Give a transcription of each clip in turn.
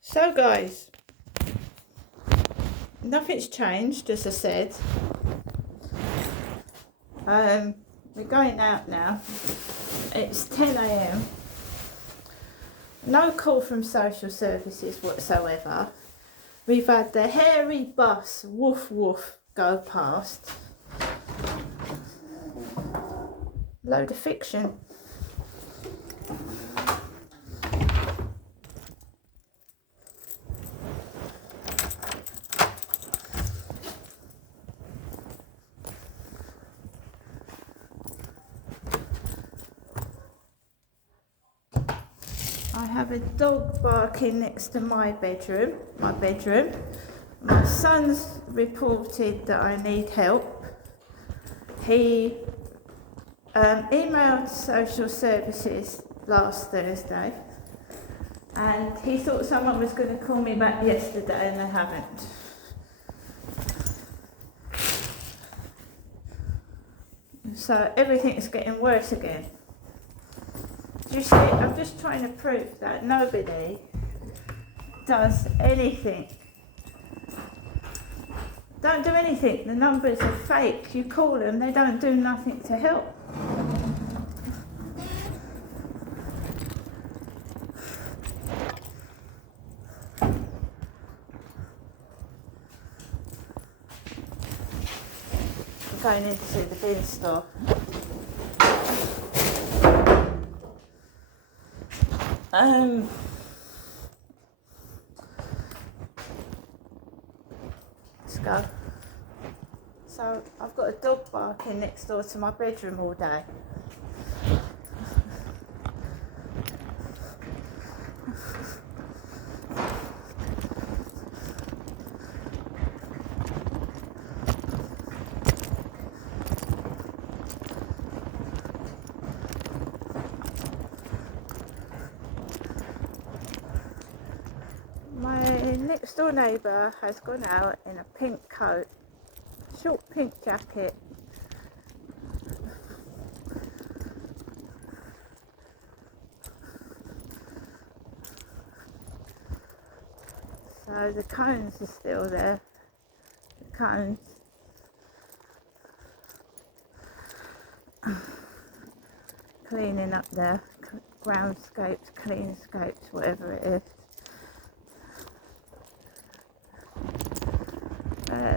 So guys, nothing's changed, as I said. We're going out now. It's 10 a.m. No call from social services whatsoever. We've had the hairy bus woof woof go past. Load of fiction. I have a dog barking next to my bedroom. My son's reported that I need help. He emailed social services last Thursday and he thought someone was going to call me back yesterday and they haven't. So everything's getting worse again. You see, I'm just trying to prove that nobody does anything. Don't do anything. The numbers are fake. You call them, they don't do nothing to help. I'm going into the bin store. Let's go. So I've got a dog barking next door to my bedroom all day. My next door neighbour has gone out in a pink coat, short pink jacket. So the cones are still there. The cones. Cleaning up there, groundscapes, cleanscapes, whatever it is.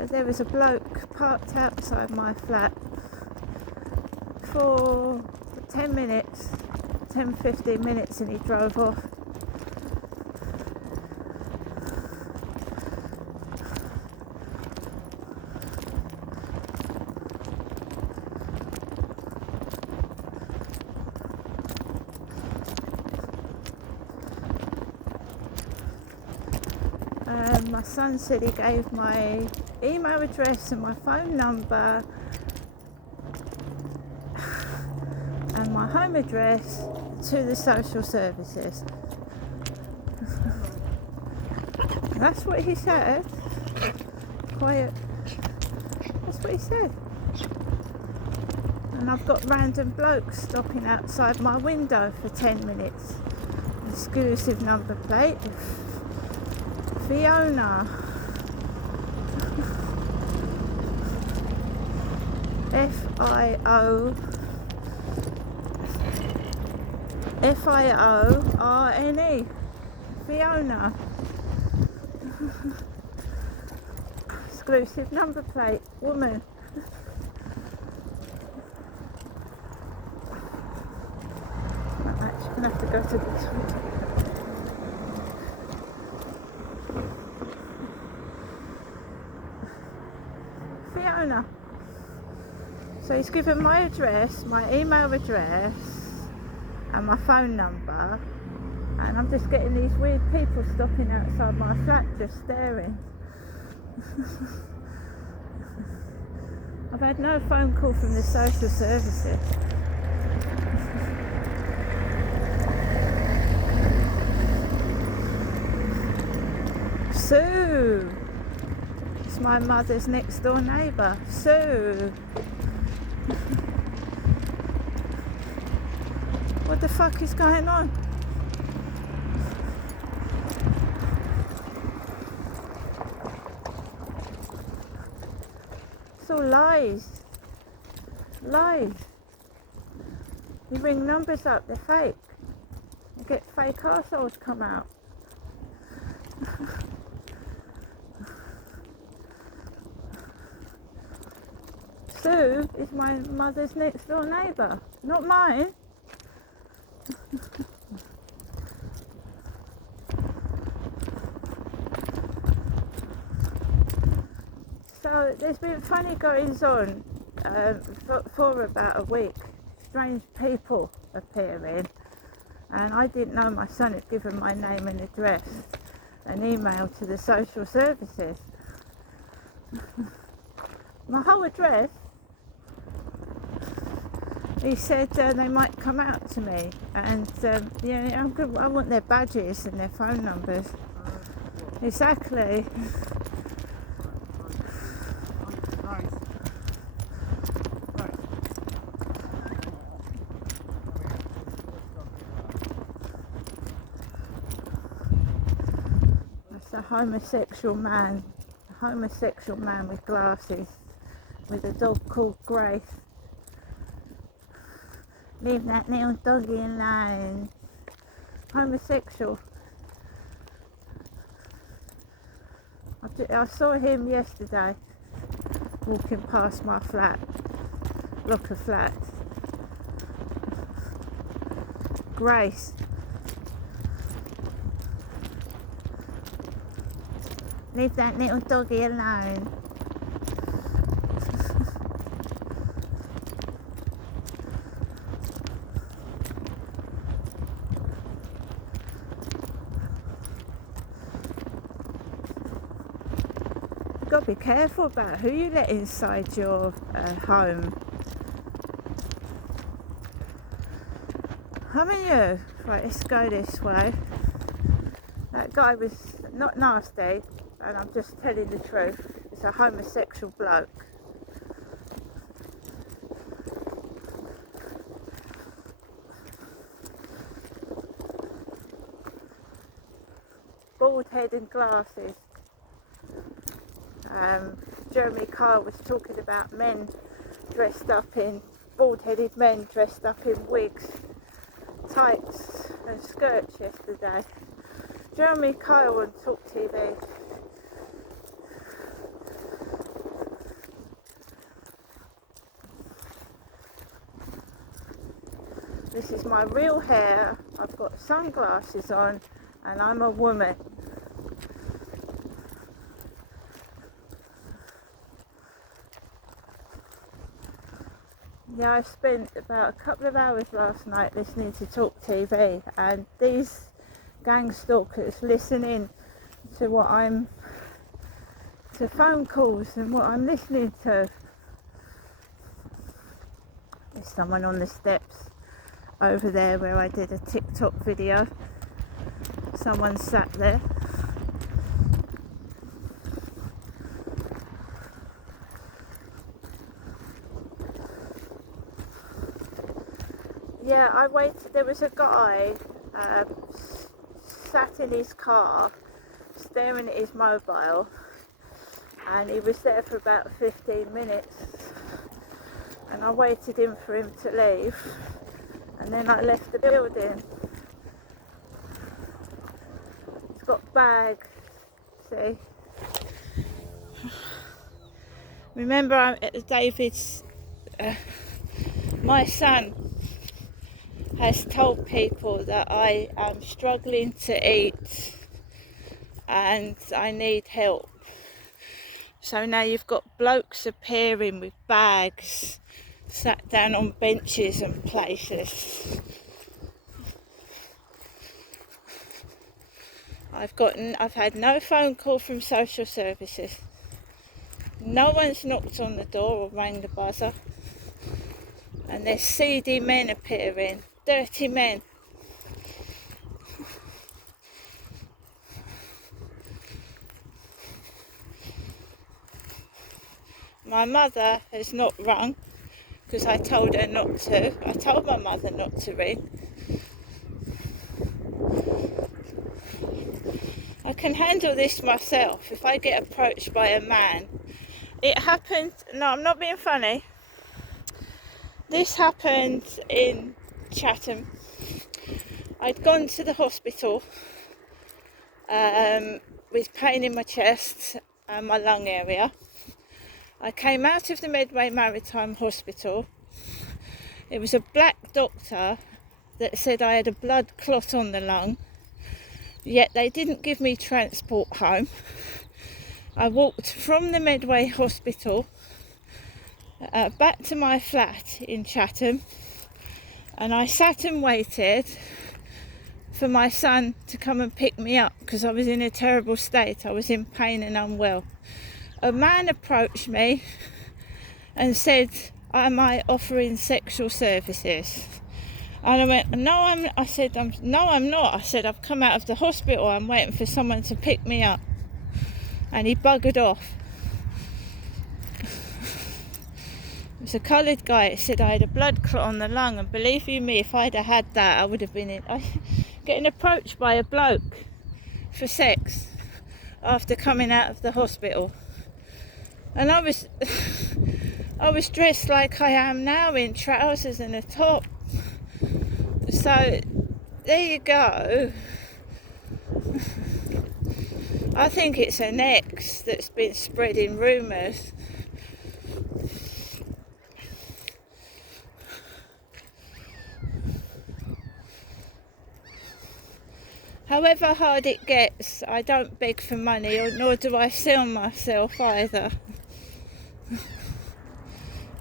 There was a bloke parked outside my flat for 10 minutes, 10-15 minutes, and he drove off. My son said he gave my email address and my phone number and my home address to the social services. That's what he said. Quiet. That's what he said. And I've got random blokes stopping outside my window for 10 minutes. Exclusive number plate. Fiona. Fiorne. Fiona. Exclusive number plate. Woman. I'm actually going to have to go to the toilet. Fiona. So he's given my address, my email address and my phone number, and I'm just getting these weird people stopping outside my flat just staring. I've had no phone call from the social services. Sue! It's my mother's next door neighbour, Sue. What the fuck is going on? It's all lies. Lies. You ring numbers up, they're fake. You get fake arseholes come out. Sue is my mother's next door neighbour, not mine. So there's been funny goings on for about a week. Strange people appearing, and I didn't know my son had given my name and address and email to the social services. My whole address. He said they might come out to me, and yeah, I'm good. I want their badges and their phone numbers. Exactly. That's a homosexual man with glasses, with a dog called Grace. Leave that little doggy alone. Homosexual. I saw him yesterday walking past my flat, block of flats. Grace. Leave that little doggy alone. You've got to be careful about who you let inside your home. Haven't you? Right, let's go this way. That guy was not nasty, and I'm just telling the truth. It's a homosexual bloke. Bald head and glasses. Jeremy Kyle was talking about men dressed up in, bald-headed men dressed up in wigs, tights and skirts yesterday. Jeremy Kyle on Talk TV. This is my real hair. I've got sunglasses on, and I'm a woman. Yeah, I spent about a couple of hours last night listening to Talk TV, and these gang stalkers listening to to phone calls and what I'm listening to. There's someone on the steps over there where I did a TikTok video. Someone sat there. Yeah, I waited. There was a guy sat in his car staring at his mobile, and he was there for about 15 minutes, and I waited for him to leave, and then I left the building. He's got bags, see. Remember, David's my son has told people that I am struggling to eat and I need help. So now you've got blokes appearing with bags, sat down on benches and places. I've had no phone call from social services. No one's knocked on the door or rang the buzzer. And there's seedy men appearing. Dirty men. My mother has not rung because I told her not to. I told my mother not to ring. I can handle this myself. If I get approached by a man, It happened, no, I'm not being funny. This happened in Chatham. I'd gone to the hospital with pain in my chest and my lung area. I came out of the Medway Maritime Hospital. It was a black doctor that said I had a blood clot on the lung, yet they didn't give me transport home. I walked from the Medway Hospital back to my flat in Chatham, and I sat and waited for my son to come and pick me up because I was in a terrible state. I was in pain and unwell. A man approached me and said, "Am I offering sexual services?" And I went, "No, I'm." I said, "No, I'm not." I said, "I've come out of the hospital. I'm waiting for someone to pick me up." And he buggered off. It was a coloured guy. It said I had a blood clot on the lung, and believe you me, if I'd have had that, I would have been getting approached by a bloke for sex after coming out of the hospital. And I was dressed like I am now, in trousers and a top. So there you go. I think it's an ex that's been spreading rumours. However hard it gets, I don't beg for money, nor do I sell myself either.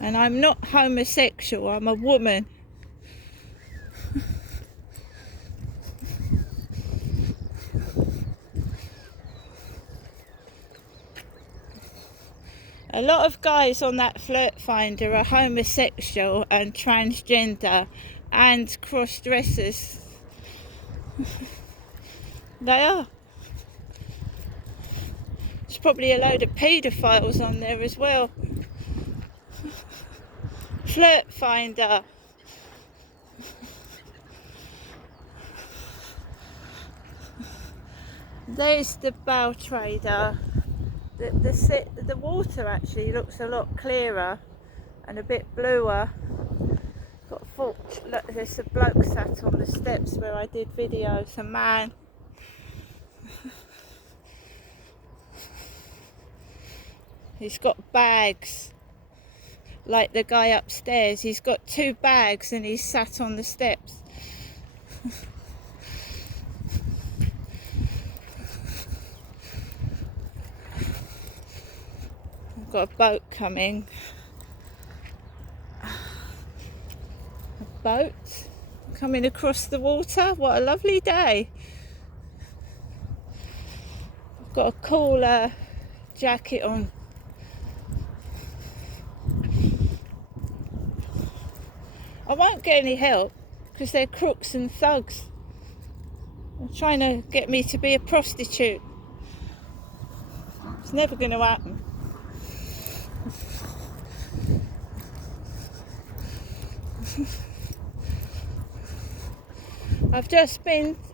And I'm not homosexual, I'm a woman. A lot of guys on that Flirt Finder are homosexual and transgender and cross-dressers. They are. There's probably a load of paedophiles on there as well. Flirt Finder. There's the bow trader. The water actually looks a lot clearer and a bit bluer. Look, there's a bloke sat on the steps where I did videos, a man. He's got bags, like the guy upstairs. He's got 2 bags and he's sat on the steps. I've got a boat coming. A boat coming across the water. What a lovely day. I've got a cooler jacket on. I won't get any help because they're crooks and thugs. They're trying to get me to be a prostitute. It's never going to happen.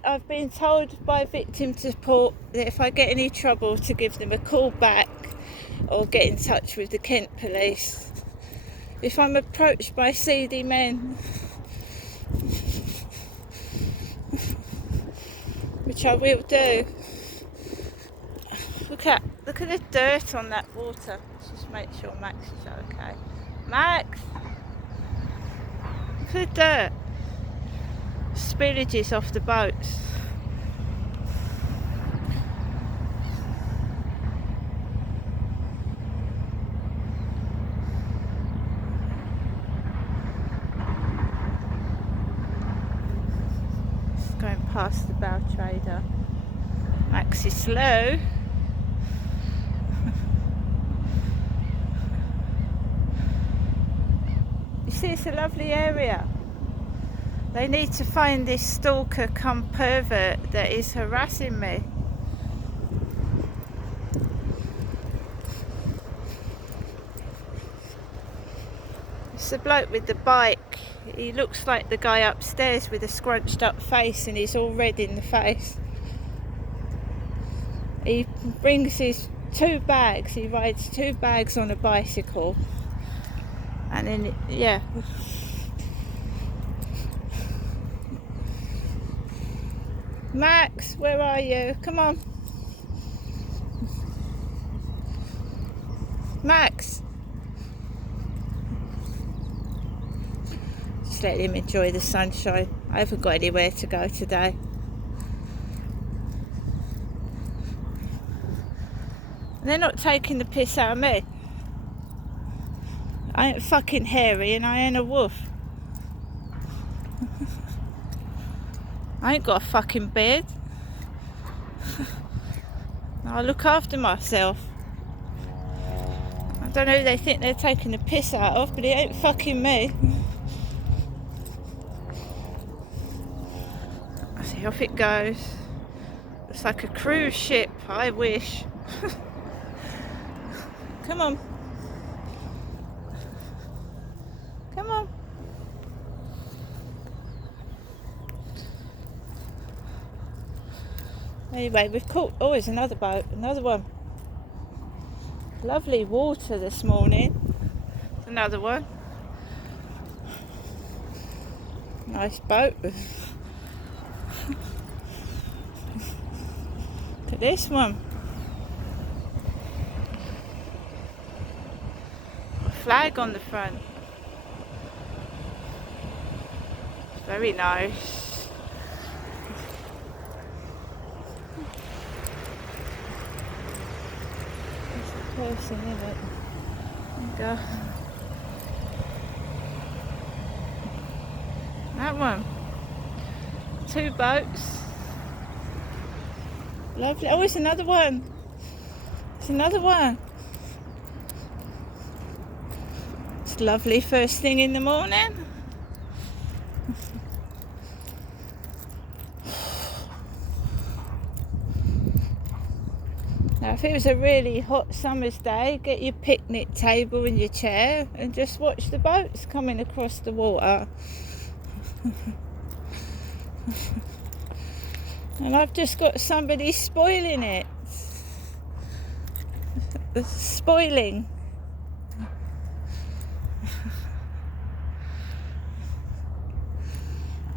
I've been told by victim support that if I get any trouble to give them a call back or get in touch with the Kent police. If I'm approached by seedy men, which I will do. Look at the dirt on that water. Let's just make sure Max is okay. Max! Look at the dirt. Spillages off the boats. Going past the bow trader. Max is slow. You see, it's a lovely area. They need to find this stalker cum pervert that is harassing me. It's the bloke with the bike. He looks like the guy upstairs with a scrunched up face, and he's all red in the face. He brings his 2 bags. He rides 2 bags on a bicycle. And then, yeah. Max, where are you? Come on. Max. Just let him enjoy the sunshine. I haven't got anywhere to go today. They're not taking the piss out of me. I ain't fucking hairy and I ain't a wolf. I ain't got a fucking beard. I look after myself. I don't know who they think they're taking the piss out of, but it ain't fucking me. I see, off it goes. It's like a cruise ship, I wish. Come on. Come on. Anyway, we've caught, oh, there's another boat, another one. Lovely water this morning. Another one. Nice boat. Look at this one. A flag on the front. Very nice. There's a person in it. There you go. That one. 2 boats. Lovely. Oh, it's another one. It's another one. It's lovely first thing in the morning. Now, if it was a really hot summer's day, get your picnic table and your chair and just watch the boats coming across the water. And I've just got somebody spoiling it. Spoiling.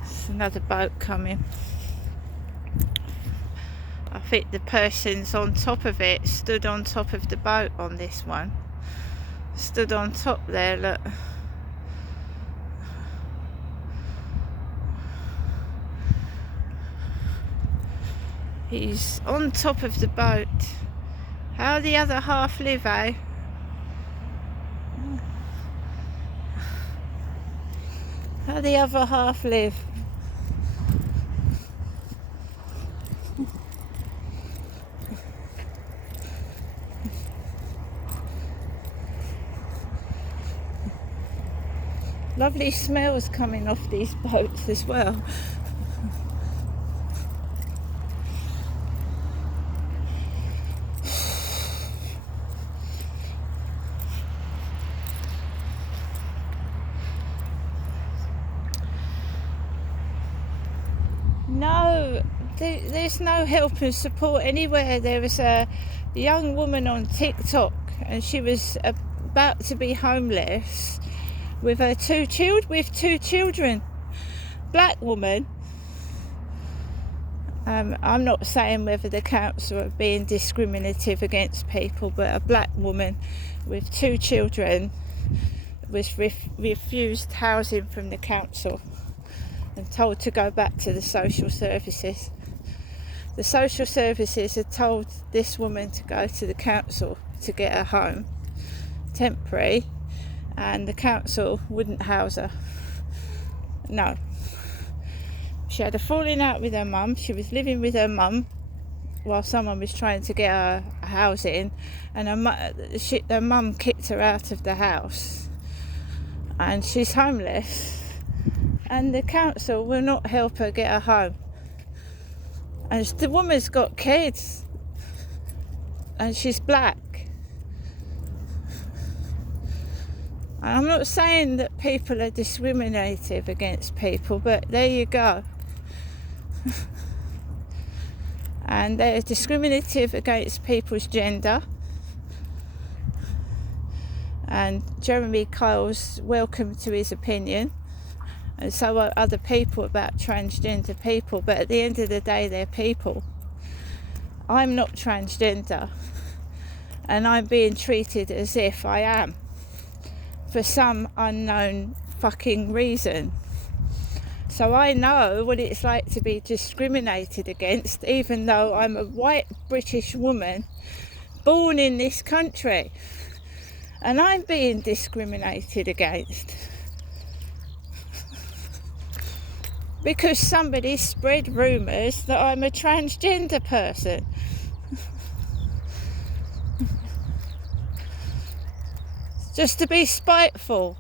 There's another boat coming. I think the person's on top of it, stood on top of the boat on this one. Stood on top there, look. He's on top of the boat. How the other half live, eh? How the other half live? Lovely smells coming off these boats as well. No, there's no help and support anywhere. There was a young woman on TikTok and she was about to be homeless with her 2 children. Black woman. I'm not saying whether the council are being discriminative against people, but a black woman with 2 children was refused housing from the council and told to go back to the social services. The social services had told this woman to go to the council to get her home, temporary, and the council wouldn't house her. No. She had a falling out with her mum. She was living with her mum while someone was trying to get her housing, and her mum kicked her out of the house, and she's homeless. And the council will not help her get her home. And the woman's got kids. And she's black. And I'm not saying that people are discriminative against people, but there you go. And they're discriminative against people's gender. and Jeremy Kyle's welcome to his opinion, and so are other people about transgender people, but at the end of the day they're people. I'm not transgender, and I'm being treated as if I am for some unknown fucking reason. So I know what it's like to be discriminated against, even though I'm a white British woman born in this country, and I'm being discriminated against because somebody spread rumours that I'm a transgender person. Just to be spiteful.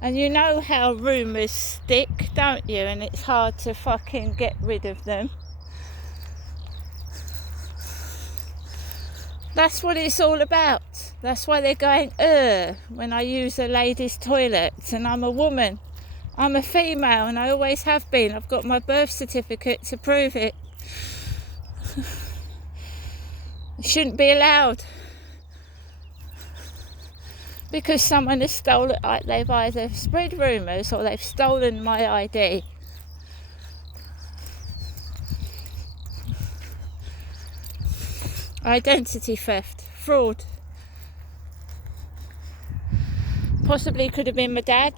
And you know how rumours stick, don't you? And it's hard to fucking get rid of them. That's what it's all about. That's why they're going, when I use a ladies' toilet, and I'm a woman. I'm a female, and I always have been. I've got my birth certificate to prove it. It shouldn't be allowed. Because someone has stolen, they've either spread rumours or they've stolen my ID. Identity theft, fraud. Possibly could have been my dad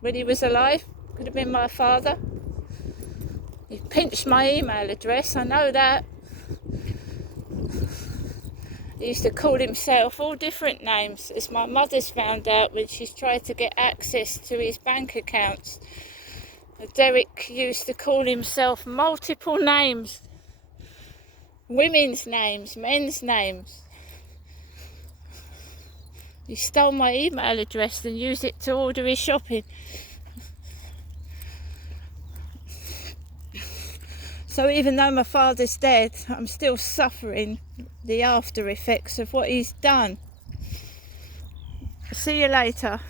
when he was alive. Could have been my father. He pinched my email address, I know that. He used to call himself all different names, as my mother's found out when she's tried to get access to his bank accounts. Derek used to call himself multiple names. Women's names, men's names. He stole my email address and used it to order his shopping. So even though my father's dead, I'm still suffering the after effects of what he's done. See you later.